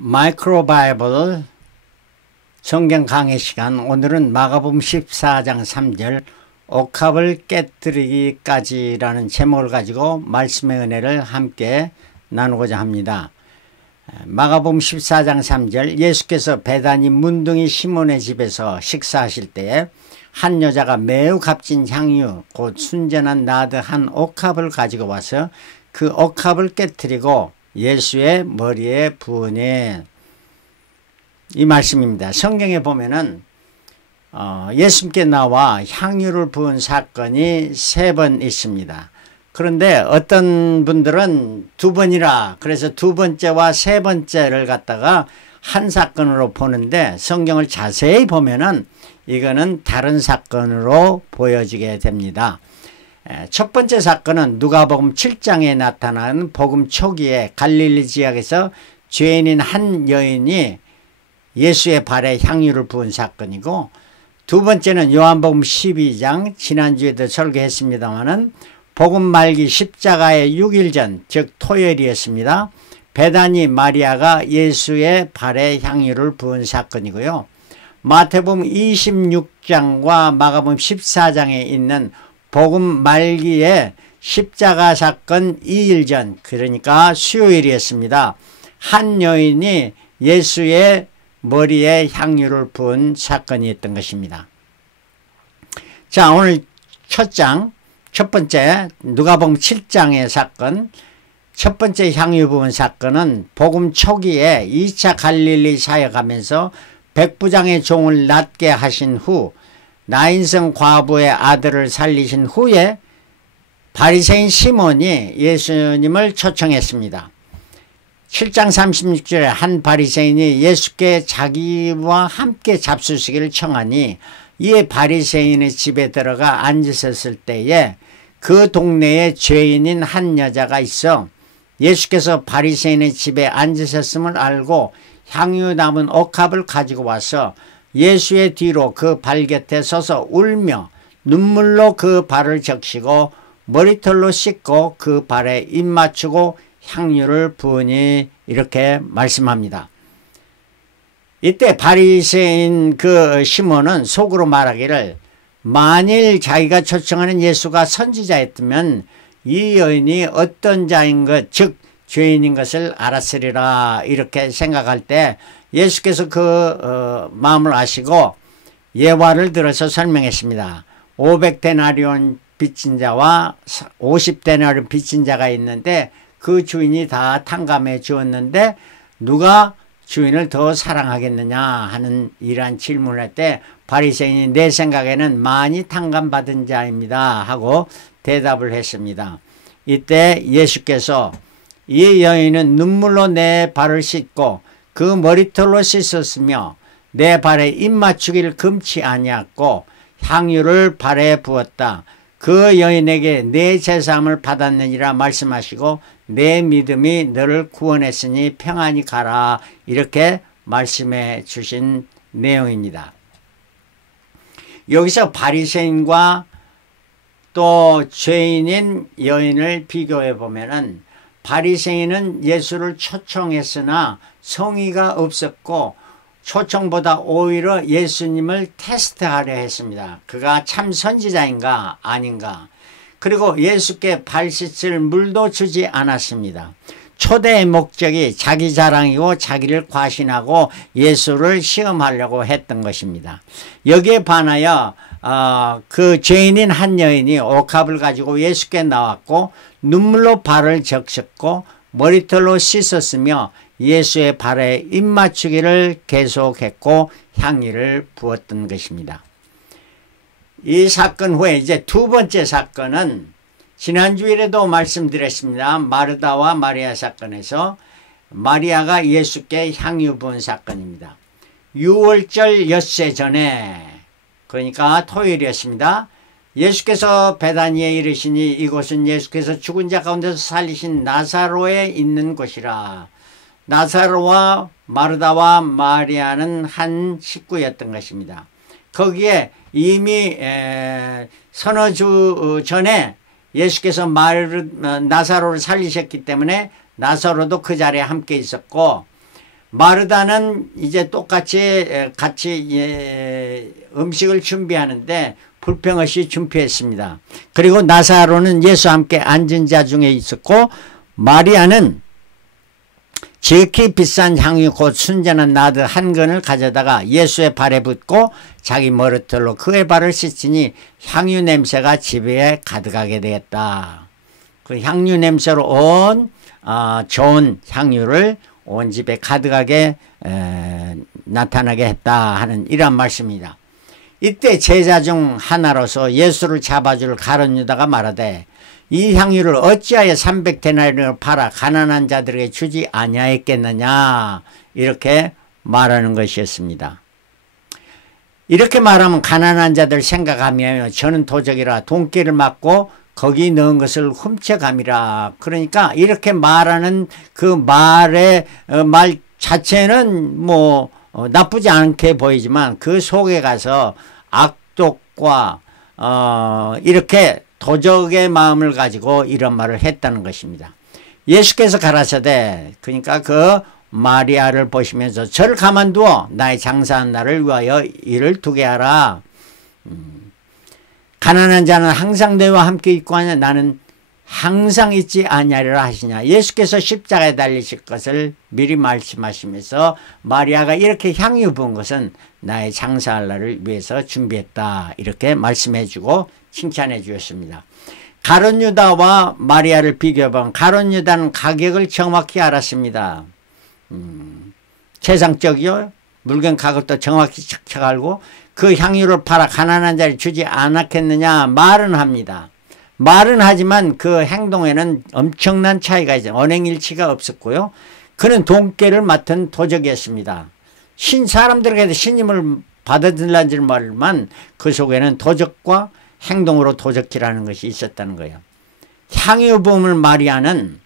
마이크로 바이블 성경 강의 시간, 오늘은 마가복음 14장 3절 옥합을 깨뜨리기까지라는 제목을 가지고 말씀의 은혜를 함께 나누고자 합니다. 마가복음 14장 3절, 예수께서 베다니 문둥이 시몬의 집에서 식사하실 때에 한 여자가 매우 값진 향유 곧 순전한 나드 한 옥합을 가지고 와서 그 옥합을 깨뜨리고 예수의 머리에 부으니, 이 말씀입니다. 성경에 보면은 예수님께 나와 향유를 부은 사건이 3번 있습니다. 그런데 어떤 분들은 2번이라 그래서 2번째와 3번째를 갖다가 한 사건으로 보는데, 성경을 자세히 보면은 이거는 다른 사건으로 보여지게 됩니다. 첫 번째 사건은 누가복음 7장에 나타난 복음 초기에 갈릴리 지역에서 죄인인 한 여인이 예수의 발에 향유를 부은 사건이고, 두 번째는 요한복음 12장, 지난주에도 설교했습니다마는 복음 말기 십자가의 6일 전, 즉 토요일이었습니다. 베다니 마리아가 예수의 발에 향유를 부은 사건이고요. 마태복음 26장과 마가복음 14장에 있는 복음 말기의 십자가 사건 2일 전, 그러니까 수요일이었습니다. 한 여인이 예수의 머리에 향유를 부은 사건이 있던 것입니다. 자, 오늘 첫 번째 누가복음 7장의 사건, 첫 번째 향유 부은 사건은 복음 초기에 2차 갈릴리 사역하면서 백부장의 종을 낫게 하신 후 나인성 과부의 아들을 살리신 후에 바리새인 시몬이 예수님을 초청했습니다. 7장 36절에 한 바리새인이 예수께 자기와 함께 잡수시기를 청하니, 이에 바리새인의 집에 들어가 앉으셨을 때에 그 동네에 죄인인 한 여자가 있어 예수께서 바리새인의 집에 앉으셨음을 알고 향유 남은 옥합을 가지고 와서 예수의 뒤로 그 발 곁에 서서 울며 눈물로 그 발을 적시고 머리털로 씻고 그 발에 입 맞추고 향유를 부으니, 이렇게 말씀합니다. 이때 바리새인 그 시몬은 속으로 말하기를, 만일 자기가 초청하는 예수가 선지자였다면 이 여인이 어떤 자인 것, 즉 죄인인 것을 알았으리라, 이렇게 생각할 때 예수께서 그 마음을 아시고 예화를 들어서 설명했습니다. 500데나리온 빚진 자와 50데나리온 빚진 자가 있는데 그 주인이 다 탕감해 주었는데 누가 주인을 더 사랑하겠느냐 하는 이러한 질문을 할 때 바리새인이 내 생각에는 많이 탕감받은 자입니다 하고 대답을 했습니다. 이때 예수께서 이 여인은 눈물로 내 발을 씻고 그 머리털로 씻었으며 내 발에 입 맞추기를 금치 아니하고 향유를 발에 부었다. 그 여인에게 내 제사함을 받았느니라 말씀하시고 내 믿음이 너를 구원했으니 평안히 가라, 이렇게 말씀해 주신 내용입니다. 여기서 바리새인과 또 죄인인 여인을 비교해 보면은, 바리새인은 예수를 초청했으나 성의가 없었고 초청보다 오히려 예수님을 테스트하려 했습니다. 그가 참 선지자인가 아닌가. 그리고 예수께 발 씻을 물도 주지 않았습니다. 초대의 목적이 자기 자랑이고 자기를 과신하고 예수를 시험하려고 했던 것입니다. 여기에 반하여 그 죄인인 한 여인이 옥합을 가지고 예수께 나왔고 눈물로 발을 적셨고 머리털로 씻었으며 예수의 발에 입 맞추기를 계속했고 향유를 부었던 것입니다. 이 사건 후에 이제 두 번째 사건은 지난주일에도 말씀드렸습니다. 마르다와 마리아 사건에서 마리아가 예수께 향유 부은 사건입니다. 6월절 엿새 전에, 그러니까 토요일이었습니다. 예수께서 베다니에 이르시니 이곳은 예수께서 죽은 자 가운데서 살리신 나사로에 있는 곳이라. 나사로와 마르다와 마리아는 한 식구였던 것입니다. 거기에 이미 서너 주 전에 예수께서 나사로를 살리셨기 때문에 나사로도 그 자리에 함께 있었고, 마르다는 이제 똑같이 같이 음식을 준비하는데 불평없이 준비했습니다. 그리고 나사로는 예수와 함께 앉은 자 중에 있었고, 마리아는 지극히 비싼 향유 곧 순전한 나드 한 근을 가져다가 예수의 발에 붓고 자기 머리털로 그의 발을 씻으니 향유 냄새가 집에 가득하게 되었다. 그 향유 냄새로 온 좋은 향유를 온 집에 가득하게 나타나게 했다 하는 이런 말씀입니다. 이때 제자 중 하나로서 예수를 잡아줄 가룟 유다가 말하되 이 향유를 어찌하여 300데나리온을 팔아 가난한 자들에게 주지 아니하였겠느냐, 이렇게 말하는 것이었습니다. 이렇게 말하면 가난한 자들 생각하며 저는 도적이라 돈기를 맞고 거기 넣은 것을 훔쳐감이라. 그러니까 이렇게 말하는 그 말의 말 자체는 뭐 나쁘지 않게 보이지만 그 속에 가서 악독과 이렇게 도적의 마음을 가지고 이런 말을 했다는 것입니다. 예수께서 가라사대, 그러니까 그 마리아를 보시면서 저를 가만두어 나의 장사한 날을 위하여 일을 두게 하라. 가난한 자는 항상 내와 함께 있고 하냐, 나는 항상 있지 아니하리라 하시냐. 예수께서 십자가에 달리실 것을 미리 말씀하시면서 마리아가 이렇게 향유 부은 것은 나의 장사할 날을 위해서 준비했다, 이렇게 말씀해 주고 칭찬해 주셨습니다. 가룟 유다와 마리아를 비교해보면 가룟 유다는 가격을 정확히 알았습니다. 최상적이요, 물건 가격도 정확히 착착 알고 그 향유를 팔아 가난한 자를 주지 않았겠느냐 말은 합니다. 말은 하지만 그 행동에는 엄청난 차이가 있어요. 언행일치가 없었고요. 그는 돈깨를 맡은 도적이었습니다. 사람들에게도 신임을 받아들라는 줄 말만 그 속에는 도적과 행동으로 도적질하는 것이 있었다는 거예요. 향유 부음을 마리아는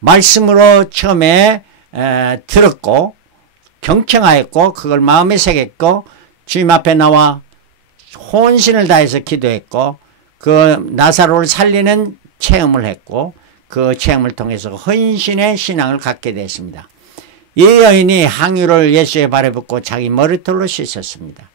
말씀으로 처음에 들었고 경청하였고 그걸 마음에 새겼고 주님 앞에 나와 혼신을 다해서 기도했고 그 나사로를 살리는 체험을 했고 그 체험을 통해서 헌신의 신앙을 갖게 됐습니다. 이 여인이 향유를 예수의 발에 붓고 자기 머리털로 씻었습니다.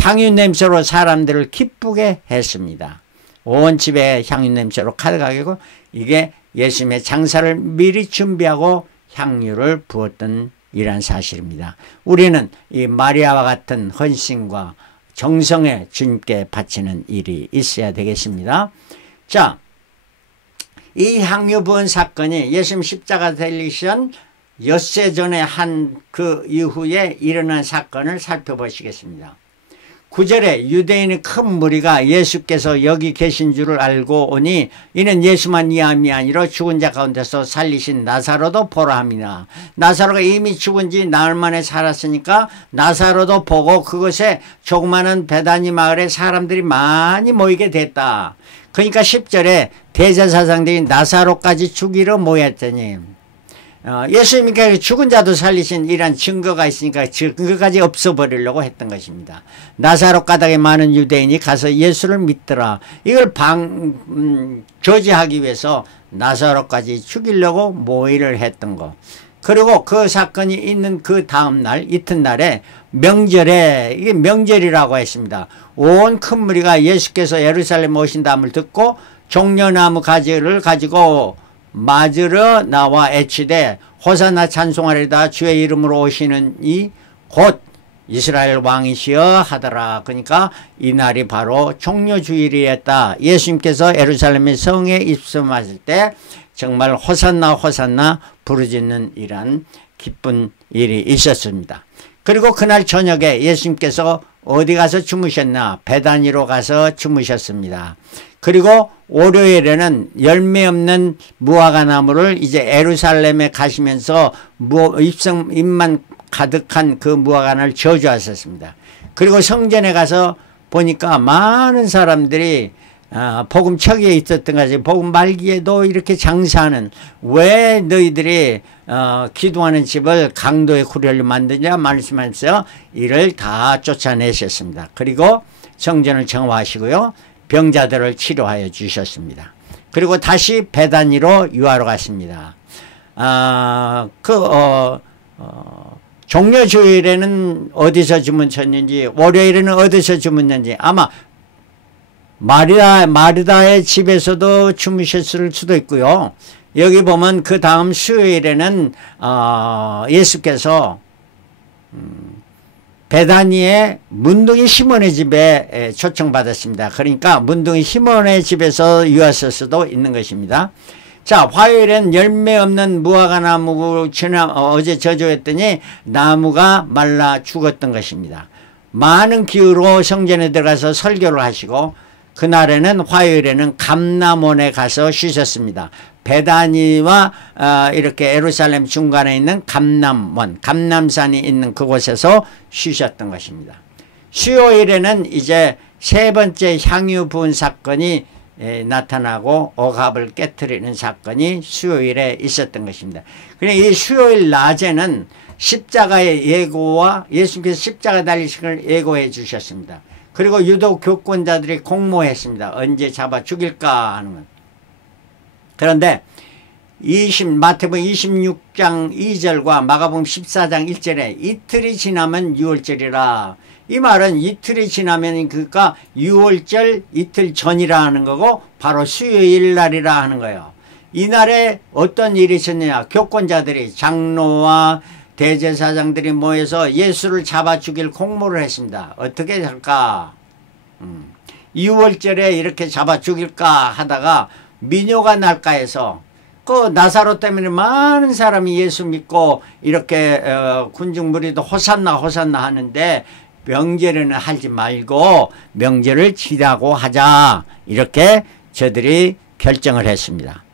향유 냄새로 사람들을 기쁘게 했습니다. 온 집에 향유 냄새로 가득하게 하고 이게 예수님의 장사를 미리 준비하고 향유를 부었던 이란 사실입니다. 우리는 이 마리아와 같은 헌신과 정성에 주님께 바치는 일이 있어야 되겠습니다. 자, 이 향유 부은 사건이 예수님 십자가 달리신 엿새 전에 한 그 이후에 일어난 사건을 살펴보시겠습니다. 9절에 유대인의 큰 무리가 예수께서 여기 계신 줄을 알고 오니 이는 예수만 이함이 아니라 죽은 자 가운데서 살리신 나사로도 보라 함이나. 나사로가 이미 죽은 지 나흘 만에 살았으니까 나사로도 보고 그것에 조그마한 베다니 마을에 사람들이 많이 모이게 됐다. 그러니까 10절에 대제사장들이 나사로까지 죽이러 모였더니 예수님께 죽은 자도 살리신 이런 증거가 있으니까 증거까지 없어버리려고 했던 것입니다. 나사로 가닥에 많은 유대인이 가서 예수를 믿더라. 이걸 저지하기 위해서 나사로까지 죽이려고 모의를 했던 거. 그리고 그 사건이 있는 그 다음날 이튿날에 명절에, 이게 명절이라고 했습니다. 온 큰 무리가 예수께서 예루살렘 오신다음을 듣고 종려나무 가지를 가지고 맞으러 나와 애치되 호산나 찬송하리다 주의 이름으로 오시는 이 곧 이스라엘 왕이시여 하더라. 그러니까 이날이 바로 종려주일이었다. 예수님께서 예루살렘의 성에 입성하실 때 정말 호산나 호산나 부르짖는 이란 기쁜 일이 있었습니다. 그리고 그날 저녁에 예수님께서 어디 가서 주무셨나? 베다니로 가서 주무셨습니다. 그리고 월요일에는 열매 없는 무화과 나무를 이제 예루살렘에 가시면서 잎만 가득한 그 무화과를 저주하셨습니다. 그리고 성전에 가서 보니까 많은 사람들이 복음 초기에 있었던 것이 복음 말기에도 이렇게 장사하는, 왜 너희들이 기도하는 집을 강도의 구렬로 만드냐 말씀하면서 이를 다 쫓아내셨습니다. 그리고 성전을 정화하시고요, 병자들을 치료하여 주셨습니다. 그리고 다시 베다니로 유하러 갔습니다. 종려 주일에는 어디서 주문쳤는지, 월요일에는 어디서 주문했는지, 아마 마리다의 집에서도 주무셨을 수도 있고요. 여기 보면 그 다음 수요일에는 예수께서 베다니의 문둥이 시몬의 집에 초청받았습니다. 그러니까 문둥이 시몬의 집에서 유았을 수도 있는 것입니다. 자, 화요일엔 열매 없는 무화과 나무 어제 저주했더니 나무가 말라 죽었던 것입니다. 많은 기후로 성전에 들어가서 설교를 하시고 그날에는 화요일에는 감람원에 가서 쉬셨습니다. 베다니와 이렇게 예루살렘 중간에 있는 감람원, 감람산이 있는 그곳에서 쉬셨던 것입니다. 수요일에는 이제 세 번째 향유 부은 사건이 나타나고 억압을 깨트리는 사건이 수요일에 있었던 것입니다. 그러니까 이 수요일 낮에는 십자가의 예고와 예수께서 십자가 달리심을 예고해 주셨습니다. 그리고 유독 교권자들이 공모했습니다. 언제 잡아 죽일까 하는 것. 그런데 마태복음 26장 2절과 마가복음 14장 1절에 이틀이 지나면 유월절이라. 이 말은 이틀이 지나면 그러니까 유월절 이틀 전이라 는 거고 바로 수요일 날이라 하는 거예요. 이날에 어떤 일이 있었느냐. 교권자들이 장로와 대제사장들이 모여서 예수를 잡아 죽일 공모를 했습니다. 어떻게 할까? 6월절에 이렇게 잡아 죽일까 하다가 민요가 날까 해서 그 나사로 때문에 많은 사람이 예수 믿고 이렇게 군중 무리도 호산나 호산나 하는데 명절에는 하지 말고 명절을 지나고 하자 이렇게 저들이 결정을 했습니다.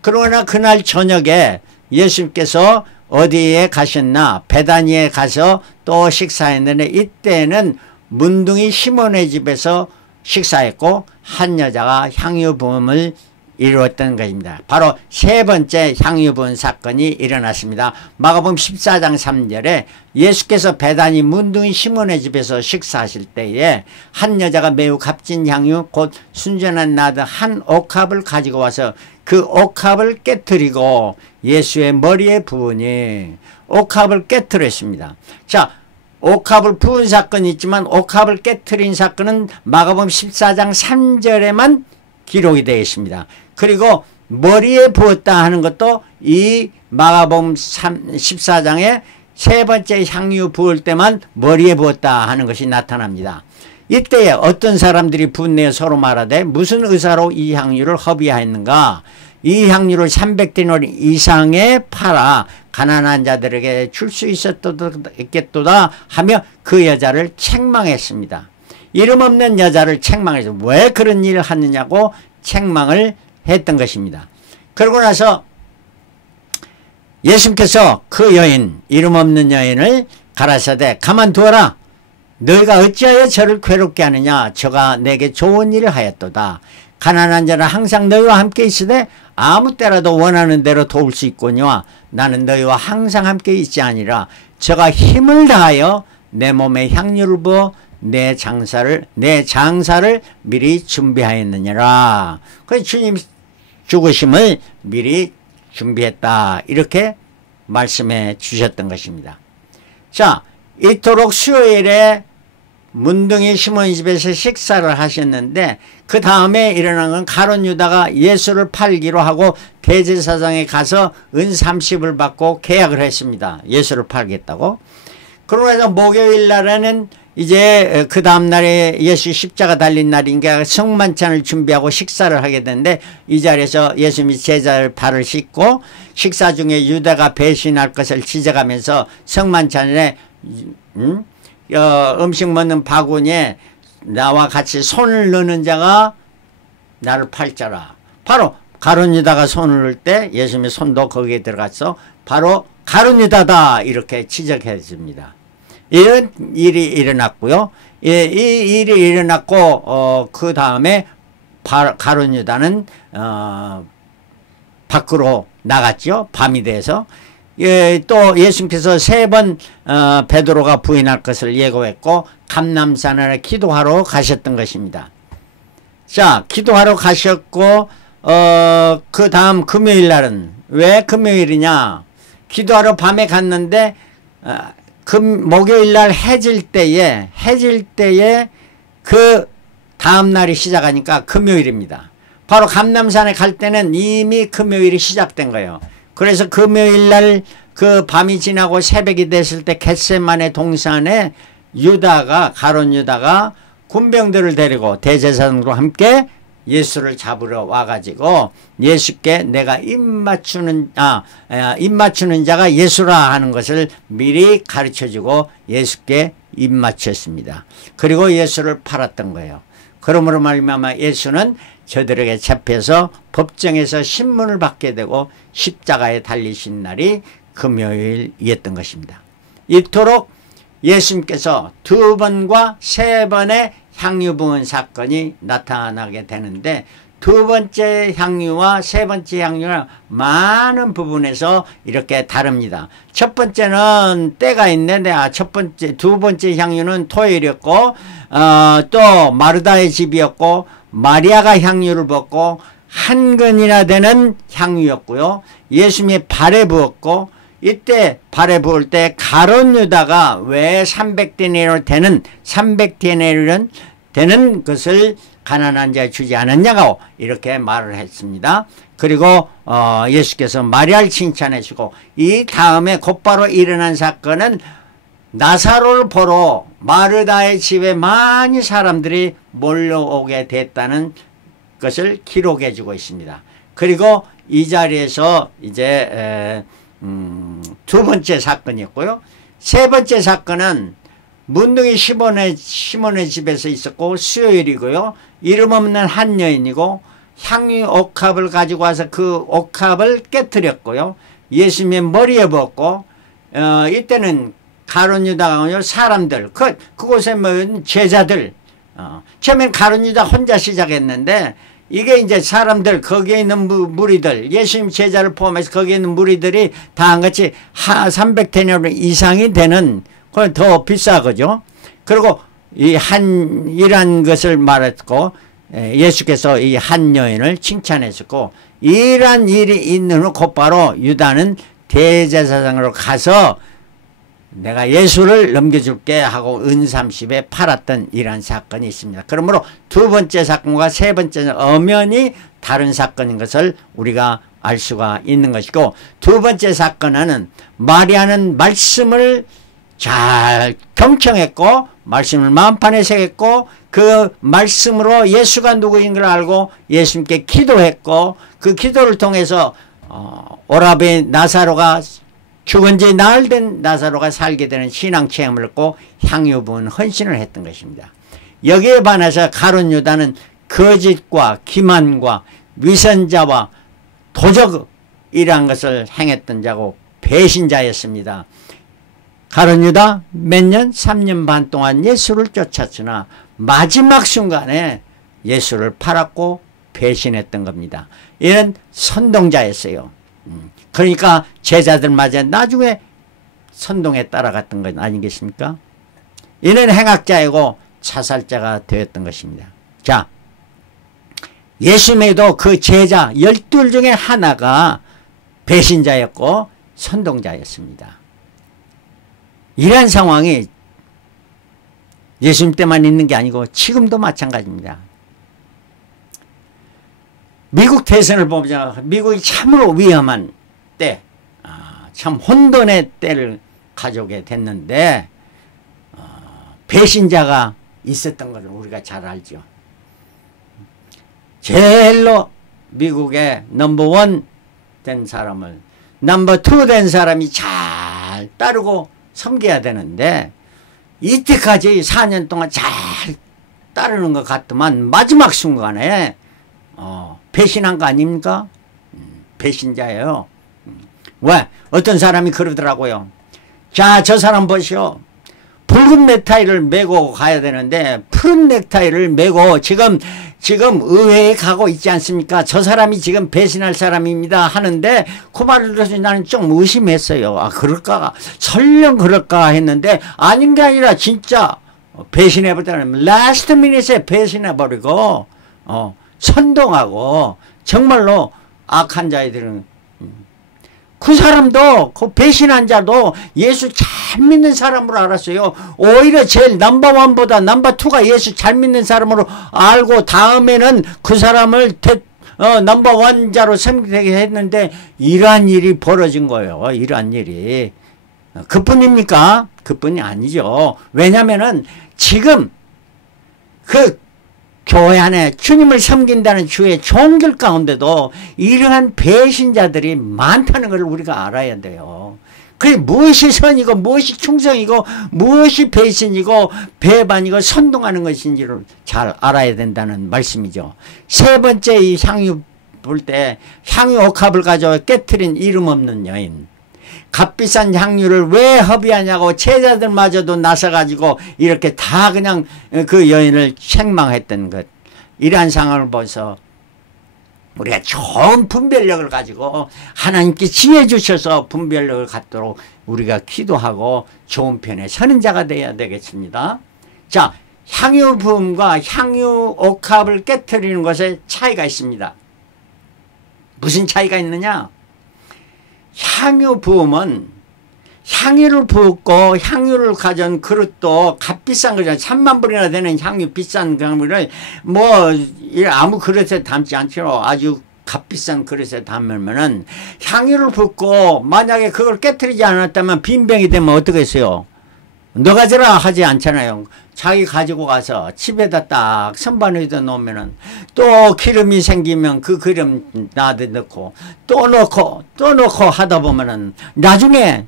그러나 그날 저녁에 예수님께서 어디에 가셨나? 베다니에 가서 또 식사했는데 이때는 문둥이 시몬의 집에서 식사했고 한 여자가 향유 부음을 이루었던 것입니다. 바로 세 번째 향유 부음 사건이 일어났습니다. 마가복음 14장 3절에 예수께서 베다니 문둥이 시몬의 집에서 식사하실 때에 한 여자가 매우 값진 향유 곧 순전한 나드 한 옥합을 가지고 와서 그 옥합을 깨뜨리고 예수의 머리에 부으니 옥합을 깨뜨렸습니다. 자, 옥합을 부은 사건이 있지만 옥합을 깨뜨린 사건은 마가복음 14장 3절에만 기록이 되어 있습니다. 그리고 머리에 부었다 하는 것도 이 마가복음 14장에 세 번째 향유 부을 때만 머리에 부었다 하는 것이 나타납니다. 이때에 어떤 사람들이 분내어 서로 말하되 무슨 의사로 이 향유를 허비하였는가? 이 향유를 300데나리 이상에 팔아 가난한 자들에게 줄 수 있겠도다 하며 그 여자를 책망했습니다. 이름 없는 여자를 책망해서 왜 그런 일을 하느냐고 책망을 했던 것입니다. 그러고 나서 예수님께서 그 여인, 이름 없는 여인을 가라사대 가만두어라. 너희가 어찌하여 저를 괴롭게 하느냐. 저가 내게 좋은 일을 하였도다. 가난한 자는 항상 너희와 함께 있으되 아무 때라도 원하는 대로 도울 수 있거니와 나는 너희와 항상 함께 있지 아니라 저가 힘을 다하여 내 몸에 향유를 부어 내 장사를 미리 준비하였느니라. 그래서 주님 죽으심을 미리 준비했다. 이렇게 말씀해 주셨던 것입니다. 자, 이토록 수요일에 문둥이 시몬 집에서 식사를 하셨는데 그 다음에 일어난 건 가룟 유다가 예수를 팔기로 하고 대제사장에 가서 은 30을 받고 계약을 했습니다. 예수를 팔겠다고. 그러고 나서 목요일 날에는 이제 그 다음날에 예수 십자가 달린 날인가 성만찬을 준비하고 식사를 하게 되는데 이 자리에서 예수님이 제자를 발을 씻고 식사 중에 유다가 배신할 것을 지적하면서 성만찬에 음식 먹는 바구니에 나와 같이 손을 넣는 자가 나를 팔자라. 바로 가룟 유다가 손을 넣을 때 예수님의 손도 거기에 들어갔어. 바로 가룟 유다다 이렇게 지적했습니다. 이런 일이 일어났고요. 이 일이 일어났고 그 다음에 가룟 유다는 밖으로 나갔죠. 밤이 돼서. 또 예수님께서 세 번 베드로가 부인할 것을 예고했고 감람산에 기도하러 가셨던 것입니다. 자, 기도하러 가셨고 그 다음 금요일 날은 왜 금요일이냐? 기도하러 밤에 갔는데 목요일 날 해질 때에 그 다음 날이 시작하니까 금요일입니다. 바로 감람산에 갈 때는 이미 금요일이 시작된 거예요. 그래서 금요일 날 그 밤이 지나고 새벽이 됐을 때 겟세마네 동산에 가룟 유다가 군병들을 데리고 대제사장과 함께 예수를 잡으러 와가지고 예수께 내가 입 맞추는 자가 예수라 하는 것을 미리 가르쳐주고 예수께 입 맞췄습니다. 그리고 예수를 팔았던 거예요. 그러므로 말미암아 예수는 저들에게 잡혀서 법정에서 신문을 받게 되고 십자가에 달리신 날이 금요일이었던 것입니다. 이토록 예수님께서 2번과 3번의 향유 부은 사건이 나타나게 되는데, 2번째 향유와 3번째 향유는 많은 부분에서 이렇게 다릅니다. 첫 번째는 때가 있는데, 2번째 향유는 토요일이었고, 또 마르다의 집이었고, 마리아가 향유를 붓고 한 근이나 되는 향유였고요. 예수님이 발에 부었고, 이때 발에 부을 때 가룟 유다가 왜 300데나리온 되는 것을 가난한 자에 주지 않았냐고 이렇게 말을 했습니다. 그리고 예수께서 마리아를 칭찬해 주고, 이 다음에 곧바로 일어난 사건은 나사로를 보러 마르다의 집에 많이 사람들이 몰려오게 됐다는 것을 기록해 주고 있습니다. 그리고 이 자리에서 이제 2번째 사건이었고요. 3번째 사건은 문둥이 시몬의 집에서 있었고 수요일이고요. 이름 없는 한 여인이고 향유 옥합을 가지고 와서 그 옥합을 깨뜨렸고요. 예수님의 머리에 부었고, 이때는 가룟 유다가 사람들, 그곳에 모인 제자들, 처음엔 가룟 유다 혼자 시작했는데, 이게 이제 사람들, 거기에 있는 무리들, 예수님 제자를 포함해서 거기에 있는 무리들이 다 한같이 300데나리온 이상이 되는, 그건 더 비싸거죠. 그리고 이란 것을 말했고, 예수께서 이 한 여인을 칭찬했었고, 이란 일이 있는 후 곧바로 유다는 대제사장으로 가서 내가 예수를 넘겨줄게 하고 은30에 팔았던 이런 사건이 있습니다. 그러므로 2번째 사건과 3번째는 엄연히 다른 사건인 것을 우리가 알 수가 있는 것이고, 2번째 사건은 마리아는 말씀을 잘 경청했고 말씀을 마음판에 새겼고 그 말씀으로 예수가 누구인 걸 알고 예수님께 기도했고, 그 기도를 통해서 오라비 나사로가 죽은 지 나흘 된 나사로가 살게 되는 신앙체험을 얻고 향유 부은 헌신을 했던 것입니다. 여기에 반해서 가룟 유다는 거짓과 기만과 위선자와 도적이란 것을 행했던 자고 배신자였습니다. 가룟 유다 몇 년? 3년 반 동안 예수를 쫓았으나 마지막 순간에 예수를 팔았고 배신했던 겁니다. 이는 선동자였어요. 그러니까 제자들마저 나중에 선동에 따라갔던 것 아니겠습니까? 이는 행악자이고 자살자가 되었던 것입니다. 자, 예수님에도 그 제자 12 중에 하나가 배신자였고 선동자였습니다. 이러한 상황이 예수님 때만 있는 게 아니고 지금도 마찬가지입니다. 미국 대선을 보면 미국이 참으로 위험한 때, 참 혼돈의 때를 가져오게 됐는데 배신자가 있었던 것을 우리가 잘 알죠. 제일로 미국의 넘버1 된 사람을 넘버2 된 사람이 잘 따르고 섬겨야 되는데 이때까지 4년 동안 잘 따르는 것 같더만 마지막 순간에 배신한 거 아닙니까? 배신자예요. 왜? 어떤 사람이 그러더라고요. 자, 저 사람 보시오. 붉은 넥타이를 메고 가야 되는데 푸른 넥타이를 메고 지금 의회에 가고 있지 않습니까? 저 사람이 지금 배신할 사람입니다 하는데 그 말을 들어서 나는 좀 의심했어요. 아, 그럴까? 설령 그럴까 했는데 아닌 게 아니라 진짜 배신해버리면 라스트 미닛에 배신해버리고 선동하고 정말로 악한 자들은 그 사람도 그 배신한 자도 예수 잘 믿는 사람으로 알았어요. 오히려 제일 넘버원보다 넘버투가 예수 잘 믿는 사람으로 알고 다음에는 그 사람을 넘버원자로 선택하게 했는데 이러한 일이 벌어진 거예요. 이러한 일이. 그뿐입니까? 그뿐이 아니죠. 왜냐면은 지금 그 교회 안에 주님을 섬긴다는 주의 종들 가운데도 이러한 배신자들이 많다는 걸 우리가 알아야 돼요. 그게 무엇이 선이고 무엇이 충성이고 무엇이 배신이고 배반이고 선동하는 것인지를 잘 알아야 된다는 말씀이죠. 세 번째 이 향유 볼 때 향유 옥합을 가져 깨트린 이름 없는 여인. 값비싼 향유를 왜 허비하냐고 제자들마저도 나서가지고 이렇게 다 그냥 그 여인을 책망했던 것. 이러한 상황을 봐서 우리가 좋은 분별력을 가지고 하나님께 지혜 주셔서 분별력을 갖도록 우리가 기도하고 좋은 편에 서는 자가 되어야 되겠습니다. 자, 향유 부음과 향유 옥합을 깨트리는 것에 차이가 있습니다. 무슨 차이가 있느냐? 향유 부음은 향유를 부었고 향유를 가져온 그릇도 값비싼 거잖아요. 3만 불이나 되는 향유 비싼 향유를 뭐 아무 그릇에 담지 않죠. 아주 값비싼 그릇에 담으면은 향유를 붓고 만약에 그걸 깨트리지 않았다면 빈병이 되면 어떻게 했어요? 너 가져라 하지 않잖아요. 자기 가지고 가서 집에다 딱 선반위에다 놓으면은 또 기름이 생기면 그 기름 나도 넣고 또 넣고 하다 보면은 나중에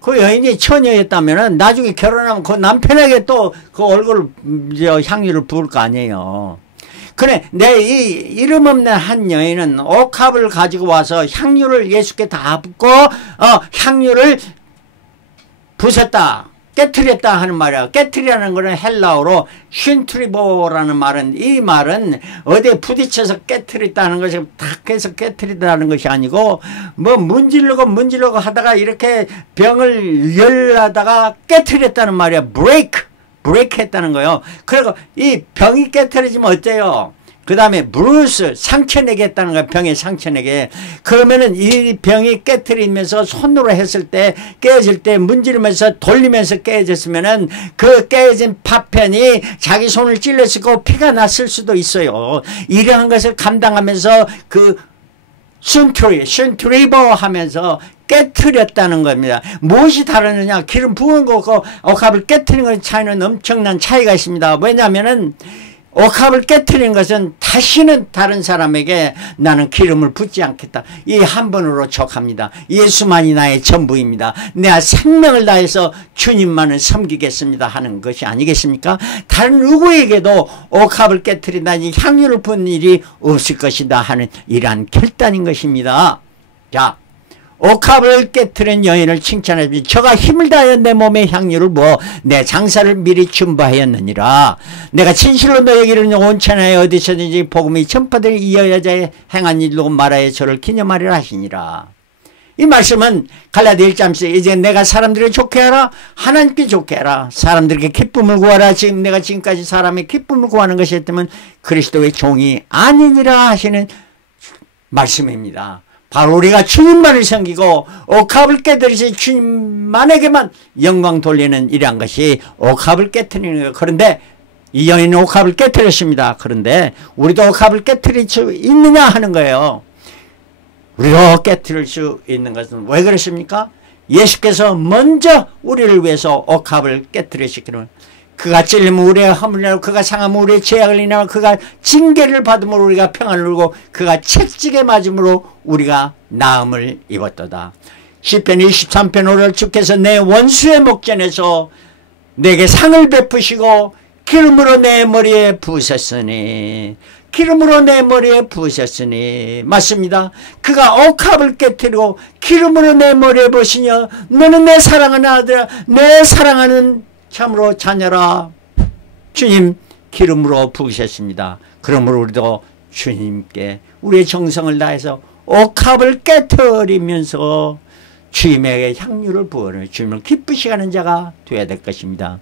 그 여인이 처녀였다면은 나중에 결혼하면 그 남편에게 또 그 얼굴 향유를 부을 거 아니에요. 그래 내 이 이름 없는 한 여인은 옥합을 가지고 와서 향유를 예수께 다 붓고 향유를 부쉈다. 깨트렸다 하는 말이야. 깨트리라는 거는 헬라어로 쉰트리보라는 말은 이 말은 어디에 부딪혀서 깨트렸다는 것이 탁 해서 깨트리다는 것이 아니고 뭐 문질르고 하다가 이렇게 병을 열다가 깨트렸다는 말이야. 브레이크 했다는 거예요. 그리고 이 병이 깨트려지면 어때요? 그 다음에 브루스 상처내게 했다는 거야. 병에 상처내게. 그러면은 이 병이 깨트리면서 손으로 했을 때 깨질 때 문지르면서 돌리면서 깨졌으면은 그 깨진 파편이 자기 손을 찔렀고 피가 났을 수도 있어요. 이러한 것을 감당하면서 그 슌트리버 하면서 깨트렸다는 겁니다. 무엇이 다르느냐? 기름 부은 거고 옥합을 깨트리는 것의 차이는 엄청난 차이가 있습니다. 왜냐하면은 옥합을 깨트리는 것은 다시는 다른 사람에게 나는 기름을 붓지 않겠다. 이 한 번으로 족합니다. 예수만이 나의 전부입니다. 내가 생명을 다해서 주님만을 섬기겠습니다 하는 것이 아니겠습니까? 다른 누구에게도 옥합을 깨트린다니 향유를 붓는 일이 없을 것이다 하는 이러한 결단인 것입니다. 자, 옥합을 깨트린 여인을 칭찬하십니다. 저가 힘을 다하여 내 몸에 향유를 부어 내 장사를 미리 준비하였느니라. 내가 진실로 너에게를 온천하여 어디서든지 복음이 전파되는 이 여자의 행한 일로 말하여 저를 기념하리라 하시니라. 이 말씀은 갈라디아 1장에서 이제 내가 사람들에게 좋게 하라. 하나님께 좋게 하라. 사람들에게 기쁨을 구하라. 지금 내가 지금까지 사람의 기쁨을 구하는 것이었다면 그리스도의 종이 아니니라 하시는 말씀입니다. 바로 우리가 주님만을 섬기고 옥합을 깨뜨리시 주님만에게만 영광 돌리는 이러한 것이 옥합을 깨뜨리는 거예요. 그런데 이 여인은 옥합을 깨뜨렸습니다. 그런데 우리도 옥합을 깨뜨릴 수 있느냐 하는 거예요. 우리도 깨뜨릴 수 있는 것은 왜 그렇습니까? 예수께서 먼저 우리를 위해서 옥합을 깨뜨리시기를 그가 찔리면 우리의 허물을 인하고 그가 상하면 우리의 죄악을 인하고 그가 징계를 받음으로 우리가 평안을 누리고 그가 채찍에 맞음으로 우리가 나음을 입었도다. 시편 23편 5절 주께서 내 원수의 목전에서 내게 상을 베푸시고 기름으로 내 머리에 부으셨으니 기름으로 내 머리에 부으셨으니 맞습니다. 그가 옥합을 깨뜨리고 기름으로 내 머리에 부으시며 너는 내 사랑하는 아들아 내 사랑하는 참으로 자녀라. 주님 기름으로 부으셨습니다. 그러므로 우리도 주님께 우리의 정성을 다해서 옥합을 깨뜨리면서 주님에게 향유를 부어는 주님을 기쁘시게 하는 자가 되어야 될 것입니다.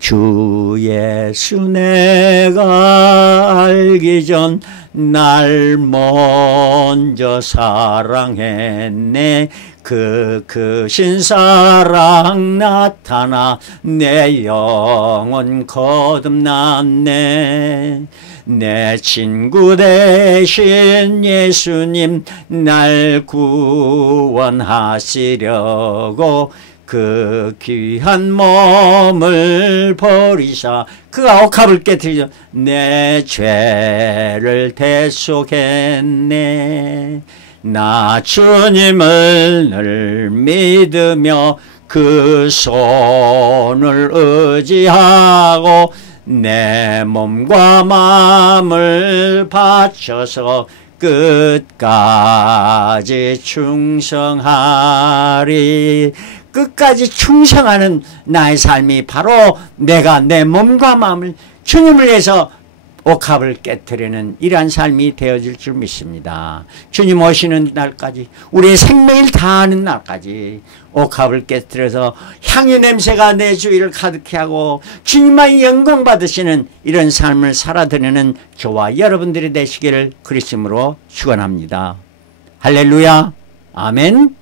주 예수 내가 알기 전 날 먼저 사랑했네. 그 크신 사랑 나타나 내 영혼 거듭났네. 내 친구 되신 예수님 날 구원하시려고 그 귀한 몸을 버리사 그가 옥합을 깨뜨리죠. 내 죄를 대속했네. 나 주님을 늘 믿으며 그 손을 의지하고 내 몸과 마음을 바쳐서 끝까지 충성하리. 끝까지 충성하는 나의 삶이 바로 내가 내 몸과 마음을 주님을 위해서 옥합을 깨트리는 이러한 삶이 되어질 줄 믿습니다. 주님 오시는 날까지 우리의 생명을 다하는 날까지 옥합을 깨트려서 향유 냄새가 내 주위를 가득히 하고 주님만이 영광 받으시는 이런 삶을 살아드리는 저와 여러분들이 되시기를 그리스도로 축원합니다. 할렐루야. 아멘.